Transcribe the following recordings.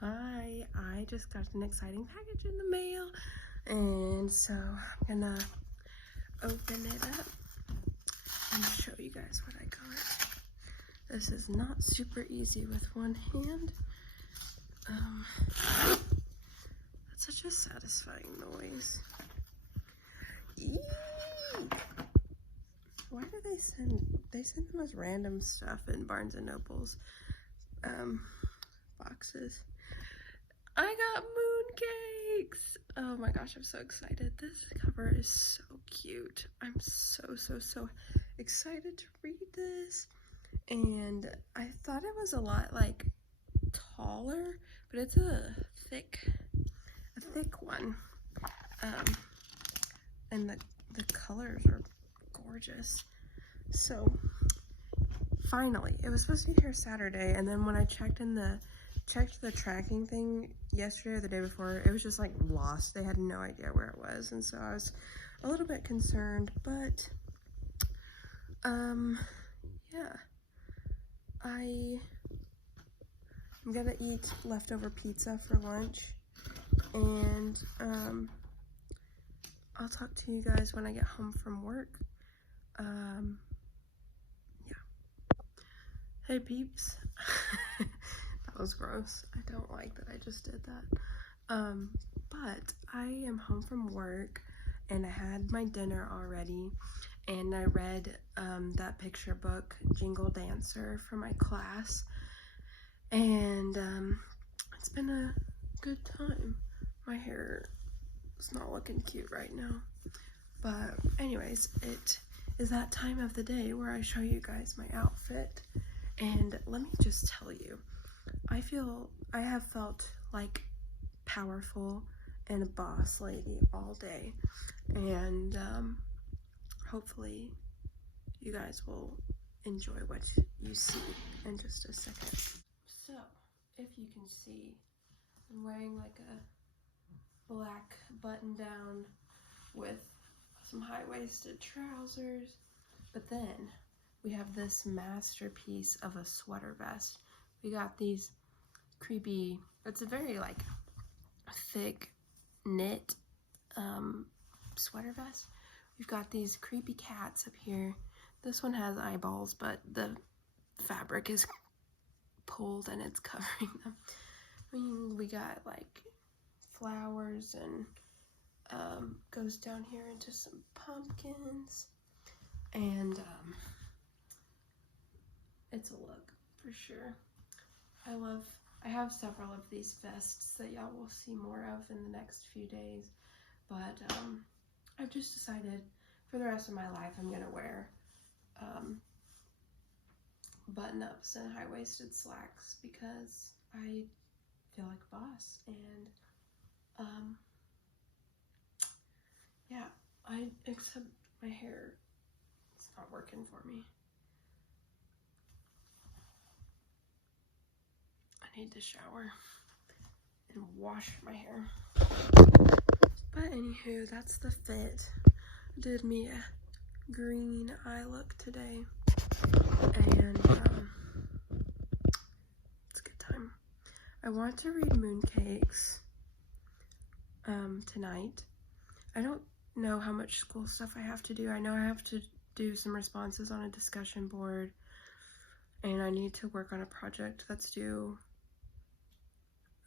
Hi, I just got an exciting package in the mail, and so I'm gonna open it up and show you guys what I got. This is not super easy with one hand. That's such a satisfying noise. Eee! Why do they send them as random stuff in Barnes and Noble's boxes? I got Mooncakes! Oh my gosh, I'm so excited. This cover is so cute. I'm so excited to read this. And I thought it was a lot like taller, but it's a thick one. And the colors are gorgeous. So finally, it was supposed to be here Saturday, and then when I checked the tracking thing yesterday or the day before, it was just like lost. They had no idea where it was, and so I was a little bit concerned, but yeah, I'm gonna eat leftover pizza for lunch, and I'll talk to you guys when I get home from work. Yeah. Hey peeps. That was gross. I don't like that I just did that. But I am home from work and I had my dinner already, and I read that picture book, Jingle Dancer, for my class, and it's been a good time. My hair is not looking cute right now, but anyways, it is that time of the day where I show you guys my outfit. And let me just tell you, I have felt like powerful and a boss lady all day, and hopefully you guys will enjoy what you see in just a second. So if you can see, I'm wearing like a black button down with some high-waisted trousers, but then we have this masterpiece of a sweater vest. We got these creepy, it's a very like thick knit sweater vest. We've got these creepy cats up here. This one has eyeballs, but the fabric is pulled and it's covering them. I mean, we got like flowers and goes down here into some pumpkins, and it's a look for sure. I have several of these vests that y'all will see more of in the next few days, but I've just decided for the rest of my life I'm gonna wear button-ups and high-waisted slacks because I feel like a boss, and yeah, except my hair, it's not working for me. I need to shower and wash my hair. But anywho, that's the fit. I did me a green eye look today, and it's a good time. I want to read Mooncakes tonight. I don't know how much school stuff I have to do. I know I have to do some responses on a discussion board, and I need to work on a project that's due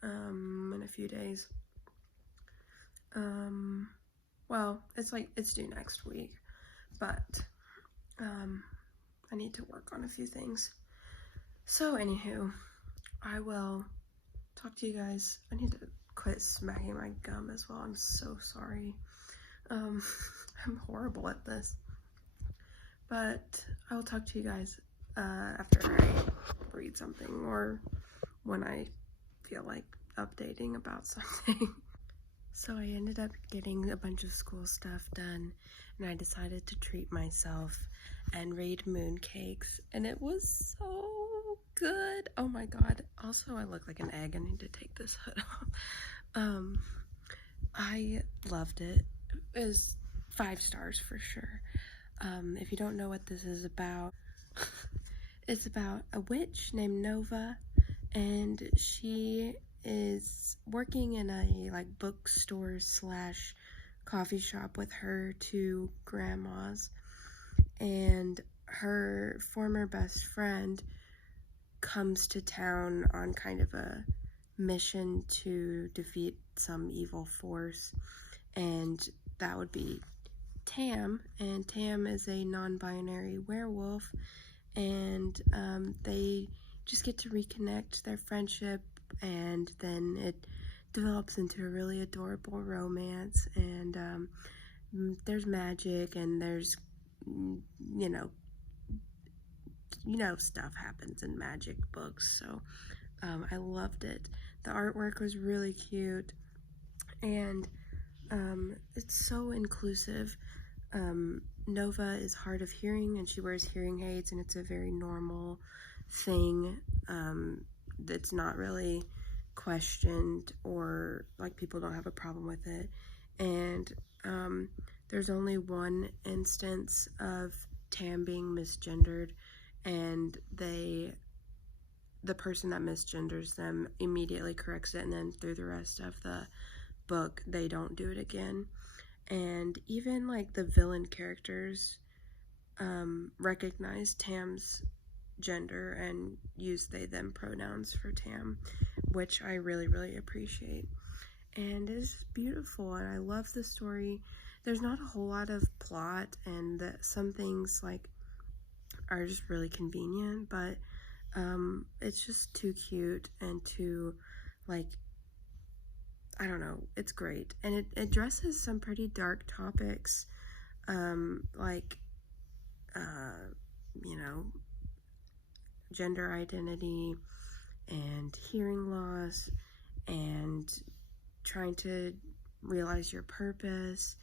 in a few days. Well, it's due next week, but I need to work on a few things. So anywho, I will talk to you guys. I need to quit smacking my gum as well. I'm so sorry. I'm horrible at this. But I will talk to you guys after I read something or when I feel like updating about something. So I ended up getting a bunch of school stuff done, and I decided to treat myself and read Mooncakes, and it was so good. Oh my god. Also, I look like an egg. I need to take this hood off. I loved it. It was 5 stars for sure. If you don't know what this is about, it's about a witch named Nova, and she is working in a like bookstore slash coffee shop with her two grandmas, and her former best friend comes to town on kind of a mission to defeat some evil force, and that would be Tam, and Tam is a non-binary werewolf, and they just get to reconnect their friendship, and then it develops into a really adorable romance, and there's magic, and there's, you know, stuff happens in magic books, so I loved it. The artwork was really cute, and it's so inclusive. Nova is hard of hearing, and she wears hearing aids, and it's a very normal thing that's not really questioned, or like people don't have a problem with it. And there's only one instance of Tam being misgendered, and the person that misgenders them immediately corrects it, and then through the rest of the book they don't do it again. And even like the villain characters recognize Tam's gender and use they them pronouns for Tam, which I really, really appreciate. And it's beautiful, and I love the story. There's not a whole lot of plot, and some things like are just really convenient, but it's just too cute and too, like, I don't know, it's great. And it addresses some pretty dark topics, like, you know, gender identity and hearing loss and trying to realize your purpose,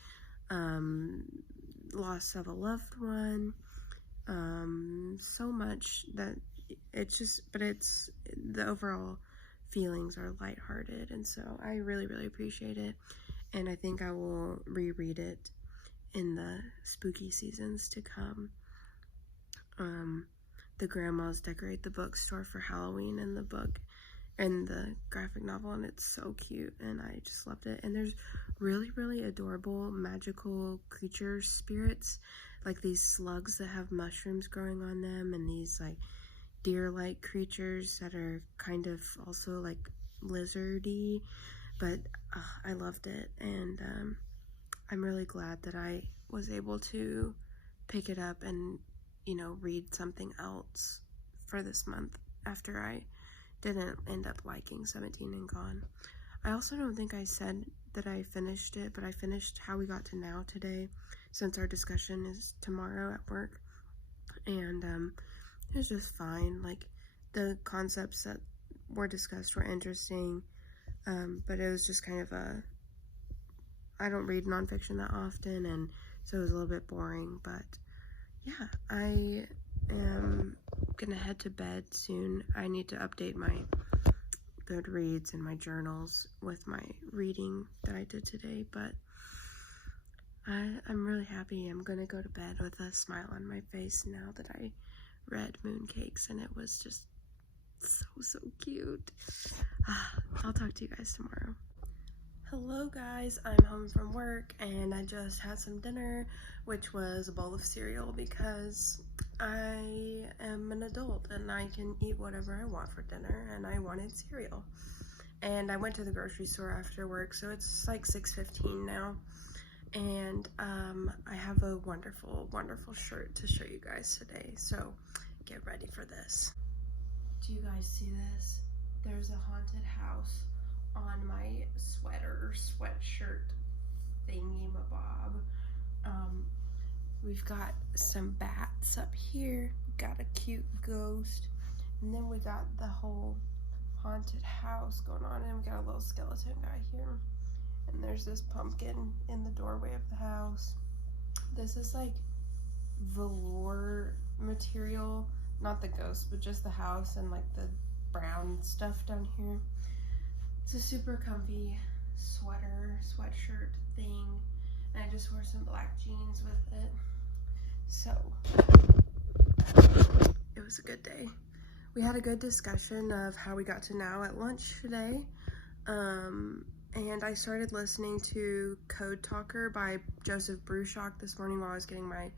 loss of a loved one, so much that it's just, but it's, the overall feelings are lighthearted, and so I really, really appreciate it, and I think I will reread it in the spooky seasons to come. The grandmas decorate the bookstore for Halloween in the book and the graphic novel, and it's so cute, and I just loved it. And there's really, really adorable magical creature spirits, like these slugs that have mushrooms growing on them, and these like deer-like creatures that are kind of also like lizardy, but I loved it, and I'm really glad that I was able to pick it up and, you know, read something else for this month after I didn't end up liking 17 and Gone. I also don't think I said that I finished it, but I finished How We Got to Now today, since our discussion is tomorrow at work, and it was just fine. Like, the concepts that were discussed were interesting, but it was just kind of I don't read nonfiction that often, and so it was a little bit boring, but yeah, I am gonna head to bed soon. I need to update my Goodreads and my journals with my reading that I did today, but I'm really happy. I'm gonna go to bed with a smile on my face now that I read Mooncakes, and it was just so cute. I'll talk to you guys tomorrow. Hello guys, I'm home from work, and I just had some dinner, which was a bowl of cereal because I am an adult and I can eat whatever I want for dinner, and I wanted cereal. And I went to the grocery store after work, so it's like 6:15 now, and I have a wonderful shirt to show you guys today, so get ready for this. Do you guys see this? There's a haunted house on my sweatshirt thingy-mabob. We've got some bats up here, we got a cute ghost, and then we got the whole haunted house going on, and we got a little skeleton guy here, and there's this pumpkin in the doorway of the house. This is like velour material, not the ghost, but just the house, and like the brown stuff down here. It's a super comfy sweatshirt thing, and I just wore some black jeans with it. So, it was a good day. We had a good discussion of How We Got to Now at lunch today. And I started listening to Code Talker by Joseph Bruchac this morning while I was getting my,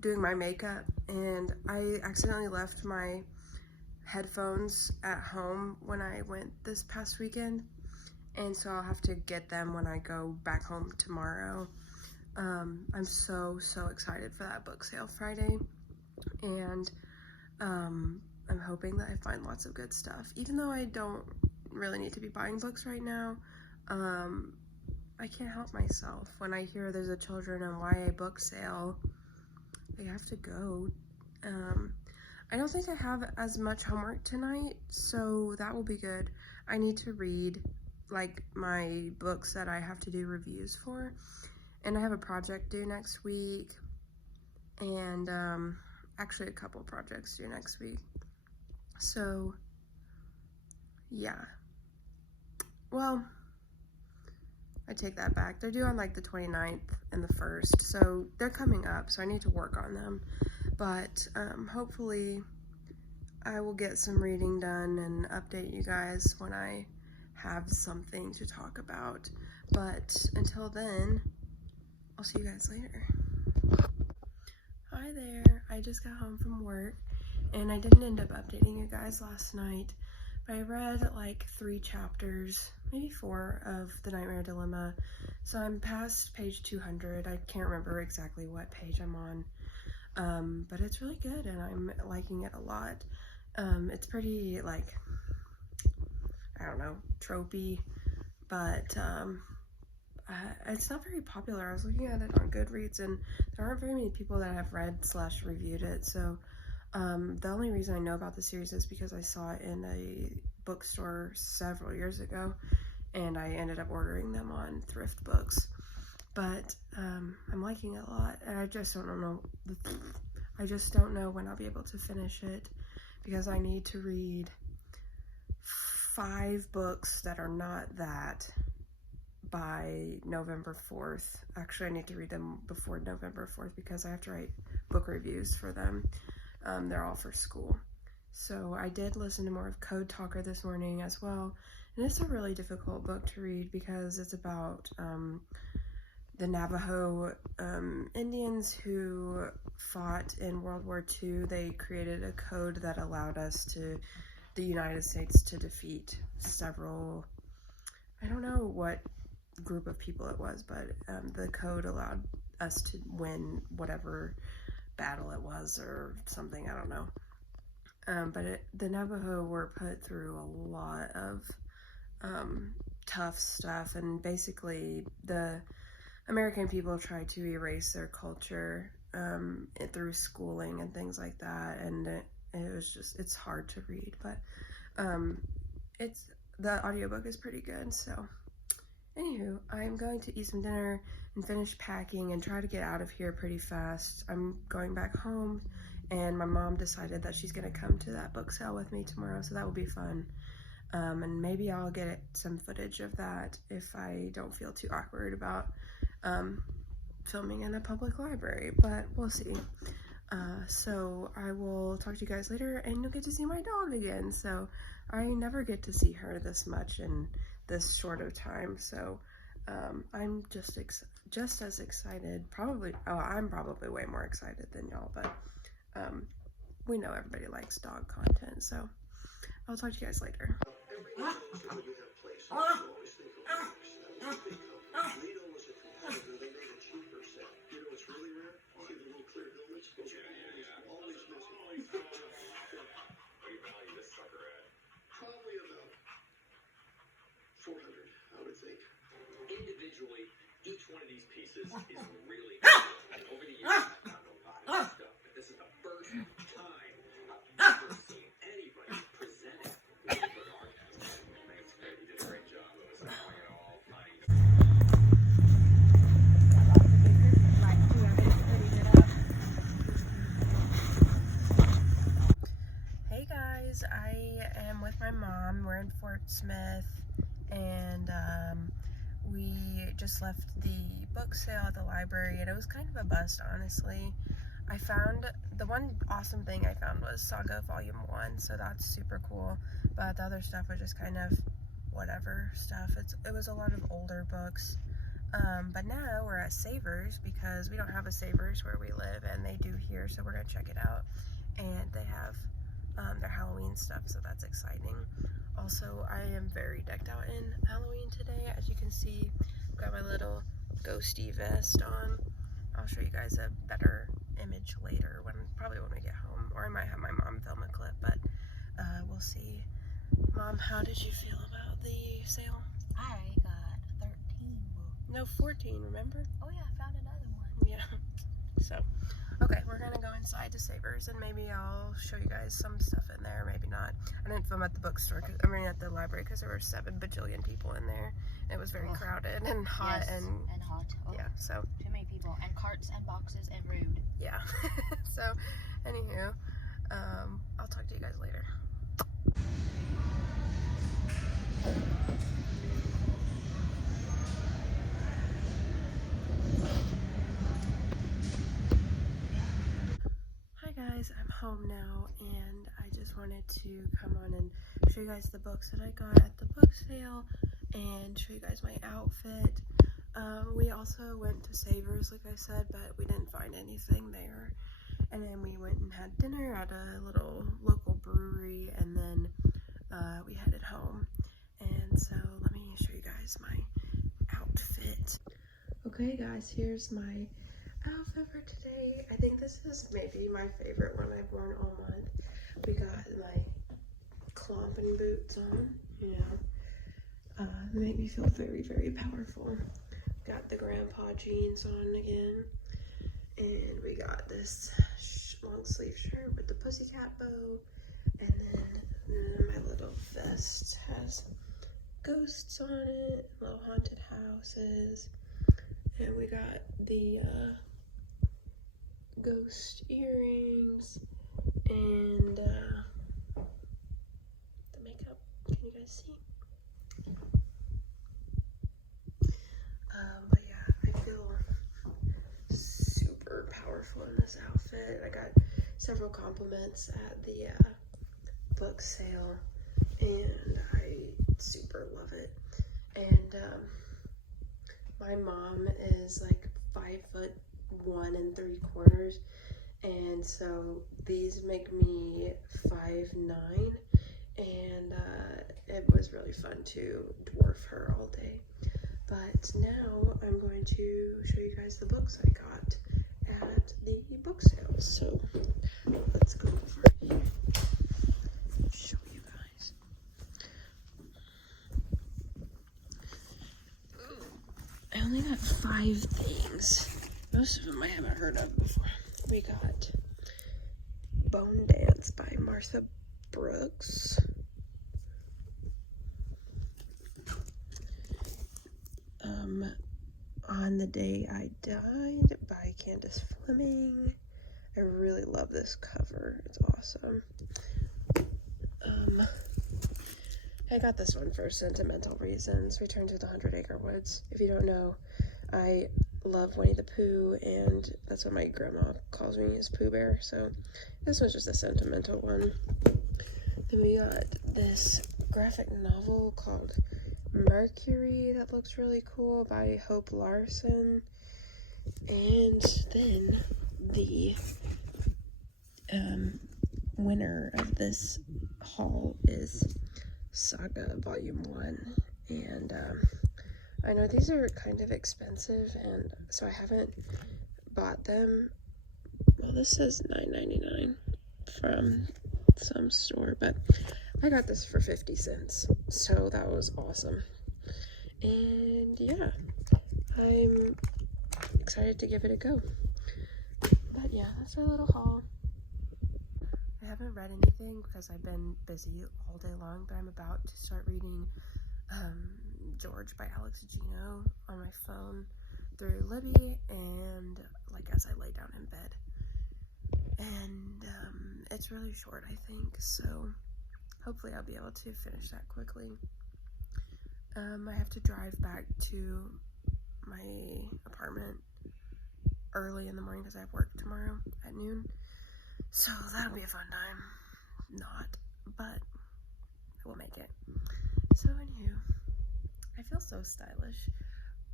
doing my makeup, and I accidentally left my headphones at home when I went this past weekend, and so I'll have to get them when I go back home tomorrow. I'm so excited for that book sale Friday, and I'm hoping that I find lots of good stuff, even though I don't really need to be buying books right now. I can't help myself. When I hear there's a children and YA book sale, I have to go. I don't think I have as much homework tonight, so that will be good. I need to read like my books that I have to do reviews for, and I have a project due next week, and actually a couple projects due next week. So yeah, well, I take that back. They're due on like the 29th and the 1st, so they're coming up, so I need to work on them. But hopefully I will get some reading done and update you guys when I have something to talk about. But until then, I'll see you guys later. Hi there. I just got home from work, and I didn't end up updating you guys last night, but I read like 3 chapters, maybe 4, of The Nightmare Dilemma. So I'm past page 200. I can't remember exactly what page I'm on. But it's really good, and I'm liking it a lot. It's pretty, like, I don't know, tropey, but it's not very popular. I was looking at it on Goodreads, and there aren't very many people that have read / reviewed it, so the only reason I know about the series is because I saw it in a bookstore several years ago, and I ended up ordering them on Thrift Books. But I'm liking it a lot, and I just don't know when I'll be able to finish it, because I need to read 5 books that are not that by November 4th. Actually, I need to read them before November 4th because I have to write book reviews for them. They're all for school. So I did listen to more of Code Talker this morning as well, and it's a really difficult book to read because it's about the Navajo Indians who fought in World War II. They created a code that allowed the United States to defeat several, I don't know what group of people it was, but the code allowed us to win whatever battle it was or something, I don't know. But the Navajo were put through a lot of tough stuff, and basically the American people tried to erase their culture through schooling and things like that, and it was just, it's hard to read, but the audiobook is pretty good. So anywho, I'm going to eat some dinner and finish packing and try to get out of here pretty fast. I'm going back home, and my mom decided that she's going to come to that book sale with me tomorrow, so that will be fun. And maybe I'll get some footage of that if I don't feel too awkward about filming in a public library, but we'll see. So I will talk to you guys later, and you'll get to see my dog again. So I never get to see her this much in this short of time, so I'm just as excited. I'm probably way more excited than y'all, but we know everybody likes dog content, so I'll talk to you guys later. Probably about 400, I would think. Individually, each one of these pieces is really cool. And over the years, I've found a lot of stuff, but this is the first time I've ever seen anybody present it with an orgasm. I think it's great. You did a great job. It was telling it all funny. Hey guys, I am with my mom. We're in Fort Smith, and we just left the book sale at the library, and it was kind of a bust, honestly. I found, the one awesome thing I found was Saga Volume 1, so that's super cool, but the other stuff was just kind of whatever stuff. It was a lot of older books. But now we're at Savers because we don't have a Savers where we live, and they do here, so we're gonna check it out. And they have their Halloween stuff, so that's exciting. Also, I am very decked out in Halloween today. As you can see, I've got my little ghosty vest on. I'll show you guys a better image later, probably when we get home, or I might have my mom film a clip, but we'll see. Mom, how did you feel about the sale? I got 13 books. No, 14, remember? Oh yeah, I found another one. Yeah. So, okay, we're gonna go inside to Savers, and maybe I'll show you guys some stuff in there, maybe not. I didn't film at the bookstore, at the library, because there were 7 bajillion people in there. It was very crowded and hot, yes, and hot. Oh, yeah, so. Too many people, and carts and boxes and rude. Yeah. So, anywho, I'll talk to you guys later. Hi guys, I'm home now, and I just wanted to come on and show you guys the books that I got at the book sale and show you guys my outfit. We also went to Savers, like I said, but we didn't find anything there. And then we went and had dinner at a little local brewery, and then we headed home. And so let me show you guys my outfit. Okay guys, here's my outfit for today. I think this is maybe my favorite one I've worn all month. We got my clomping boots on, they make me feel very, very powerful. Got the grandpa jeans on again, and we got this long sleeve shirt with the pussycat bow, and then my little vest has ghosts on it, little haunted houses, and we got the ghost earrings and the makeup. Can you guys see? But yeah, I feel super powerful in this outfit. I got several compliments at the book sale, and I super love it. And my mom is like 5'1 3/4", and so these make me 5'9", and it was really fun to dwarf her all day. But now I'm going to show you guys the books I got at the book sale. So let's go over here and show you guys. I only got 5 things. Most of them I haven't heard of before. We got Bone Dance by Martha Brooks. On the Day I Died by Candace Fleming. I really love this cover. It's awesome. I got this one for sentimental reasons. Return to the 100 Acre Woods. If you don't know, I love Winnie the Pooh, and that's what my grandma calls me, is Pooh Bear. So this was just a sentimental one. Then we got this graphic novel called Mercury that looks really cool by Larson. And then the winner of this haul is Saga Volume 1. And I know these are kind of expensive, and so I haven't bought them. Well, this says $9.99 from some store, but I got this for 50 cents, so that was awesome. And yeah, I'm excited to give it a go. But yeah, that's our little haul. I haven't read anything because I've been busy all day long, but I'm about to start reading George by Gino on my phone through Libby, and like as I lay down in bed. And it's really short, I think, so hopefully I'll be able to finish that quickly. I have to drive back to my apartment early in the morning because I have work tomorrow at noon. So that'll be a fun time. Not, but we'll make it. So anywho, so stylish.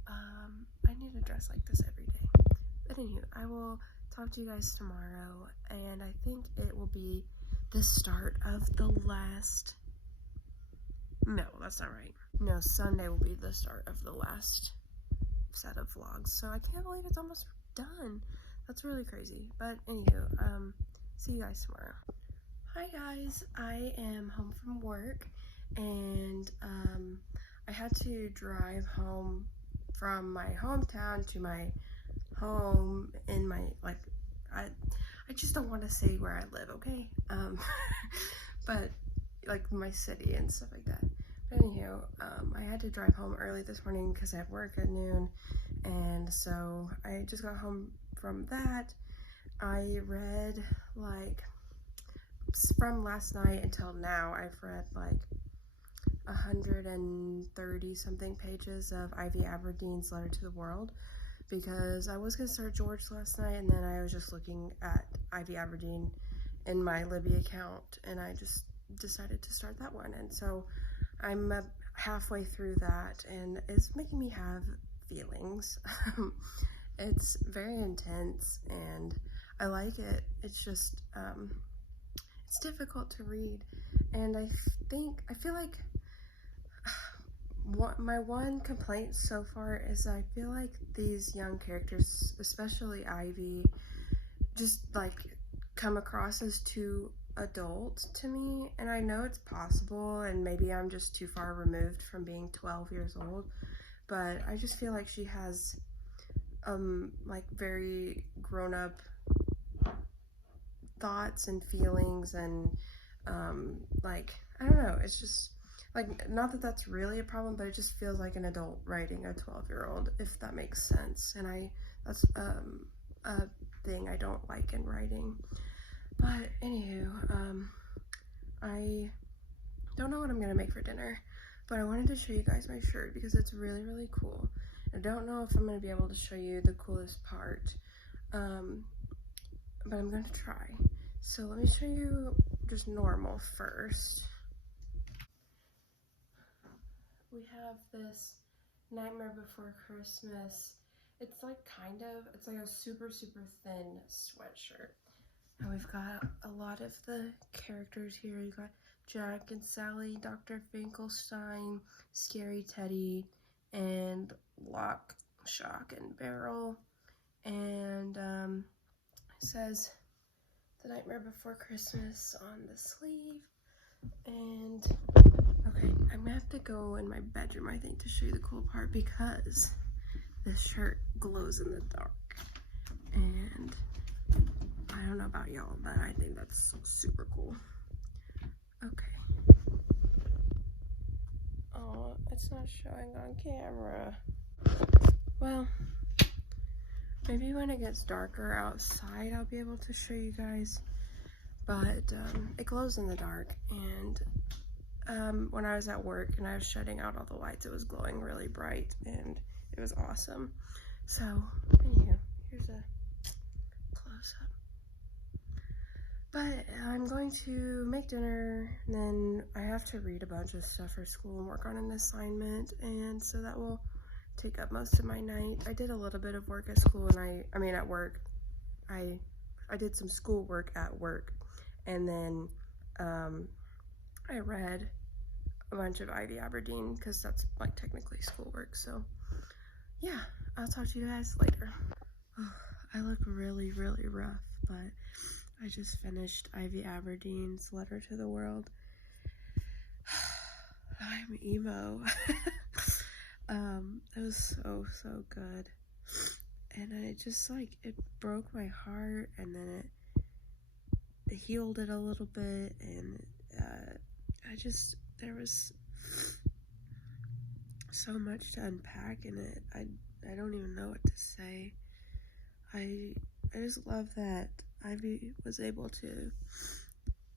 I need to dress like this every day. But anywho, I will talk to you guys tomorrow, and I think it will be the start of the last... No, that's not right. No, Sunday will be the start of the last set of vlogs, so I can't believe it's almost done. That's really crazy. But anywho, see you guys tomorrow. Hi guys, I am home from work, and I had to drive home from my hometown to my home in my, like, I just don't want to say where I live, okay? But like my city and stuff like that. But anywho, I had to drive home early this morning because I had work at noon, and so I just got home from that. I read, like, from last night until now, I've read like 130 something pages of Ivy Aberdeen's Letter to the World, because I was gonna start George last night, and then I was just looking at Ivy Aberdeen in my Libby account, and I just decided to start that one. And so I'm halfway through that, and it's making me have feelings. It's very intense, and I like it. It's just it's difficult to read, and I feel like my one complaint so far is I feel like these young characters, especially Ivy, just like come across as too adult to me. And I know it's possible, and maybe I'm just too far removed from being 12 years old, but I just feel like she has like very grown-up thoughts and feelings, and like, I don't know, it's just like, not that that's really a problem, but it just feels like an adult writing a 12-year-old, if that makes sense. And that's a thing I don't like in writing. But anywho, I don't know what I'm gonna make for dinner, but I wanted to show you guys my shirt because it's really, really cool. I don't know if I'm gonna be able to show you the coolest part, but I'm gonna try. So let me show you just normal first. We have this Nightmare Before Christmas. It's like it's like a super, super thin sweatshirt. And we've got a lot of the characters here. You got Jack and Sally, Dr. Finkelstein, Scary Teddy, and Lock, Shock, and Barrel. And it says The Nightmare Before Christmas on the sleeve. And okay, I'm gonna have to go in my bedroom, I think, to show you the cool part, because this shirt glows in the dark. And I don't know about y'all, but I think that's super cool. Okay. Oh, it's not showing on camera. Well, maybe when it gets darker outside, I'll be able to show you guys. But it glows in the dark, and when I was at work and I was shutting out all the lights, it was glowing really bright, and it was awesome. So, anywho, here's a close-up. But I'm going to make dinner, and then I have to read a bunch of stuff for school and work on an assignment, and so that will take up most of my night. I did a little bit of work at school, and I mean at work. I did some school work at work, and then I read a bunch of Ivy Aberdeen, because that's like technically schoolwork. So yeah, I'll talk to you guys later. Oh, I look really, really rough, but I just finished Ivy Aberdeen's Letter to the World. I'm emo. It was so good, and it just like, it broke my heart, and then it healed it a little bit, and there was so much to unpack in it. I don't even know what to say. I just love that Ivy was able to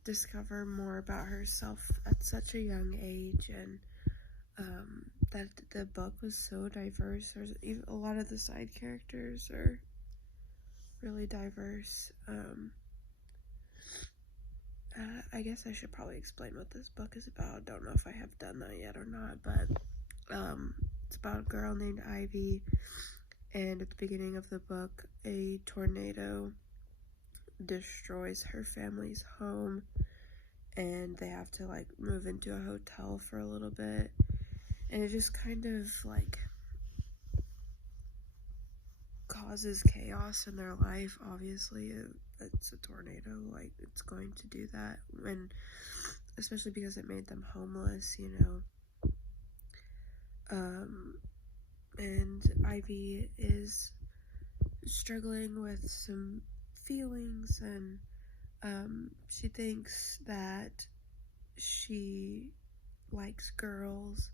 discover more about herself at such a young age, and that the book was so diverse. There's even a lot of the side characters are really diverse. I guess I should probably explain what this book is about. Don't know if I have done that yet or not, but It's about a girl named Ivy, and at the beginning of the book, a tornado destroys her family's home, and they have to like move into a hotel for a little bit, and it just kind of like causes chaos in their life. Obviously, it's a tornado, like it's going to do that, and especially because it made them homeless, you know. And Ivy is struggling with some feelings, and she thinks that she likes girls,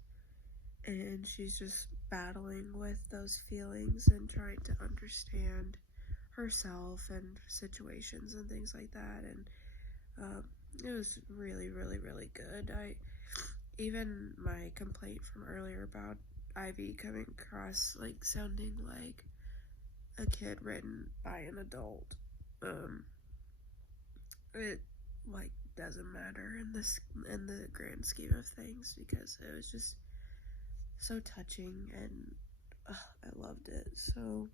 and she's just battling with those feelings and trying to understand herself and situations and things like that. And it was really, really, really good. Even my complaint from earlier about Ivy coming across like sounding like a kid written by an adult, it like doesn't matter in the grand scheme of things, because it was just so touching, and I loved it. So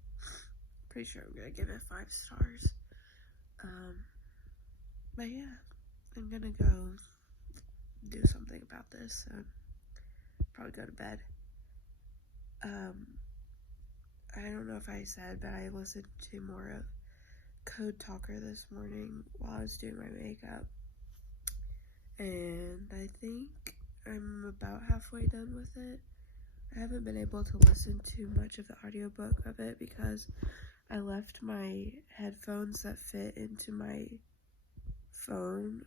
pretty sure I'm gonna give it 5 stars. But yeah, I'm gonna go do something about this. So probably go to bed. I don't know if I said, but I listened to more of Code Talker this morning while I was doing my makeup, and I think I'm about halfway done with it. I haven't been able to listen to much of the audiobook of it because I left my headphones that fit into my phone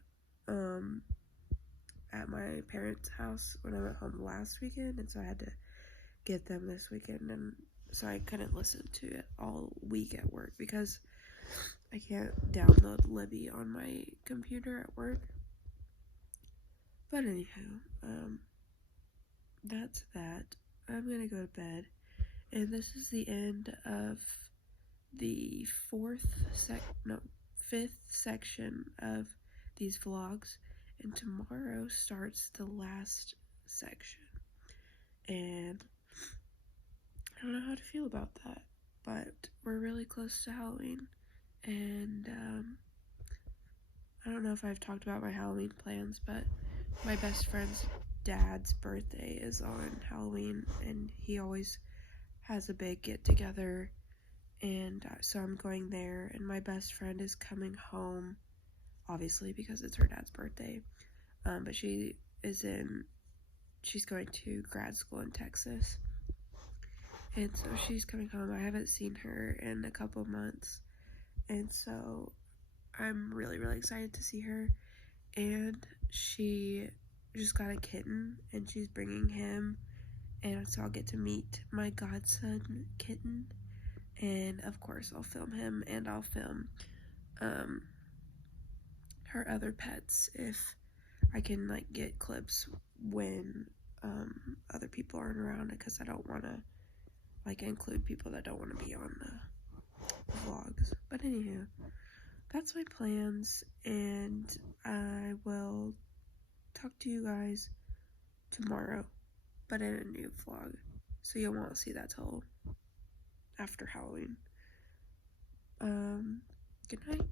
at my parents' house when I went home last weekend, and so I had to get them this weekend, and so I couldn't listen to it all week at work because I can't download Libby on my computer at work. But anywho, that's that. I'm gonna go to bed, and this is the end of the fifth section of these vlogs, and tomorrow starts the last section, and I don't know how to feel about that, but we're really close to Halloween, and I don't know if I've talked about my Halloween plans, but my best friend's dad's birthday is on Halloween, and he always has a big get-together, and so I'm going there, and my best friend is coming home, obviously, because it's her dad's birthday, but she's going to grad school in Texas, and so she's coming home. I haven't seen her in a couple months, and so I'm really, really excited to see her, and she just got a kitten, and she's bringing him, and so I'll get to meet my godson kitten, and of course I'll film him, and I'll film her other pets if I can like get clips when other people aren't around, because I don't want to like include people that don't want to be on the vlogs. But anywho, that's my plans, and I will talk to you guys tomorrow, but in a new vlog, so you won't see that till after Halloween. Good night.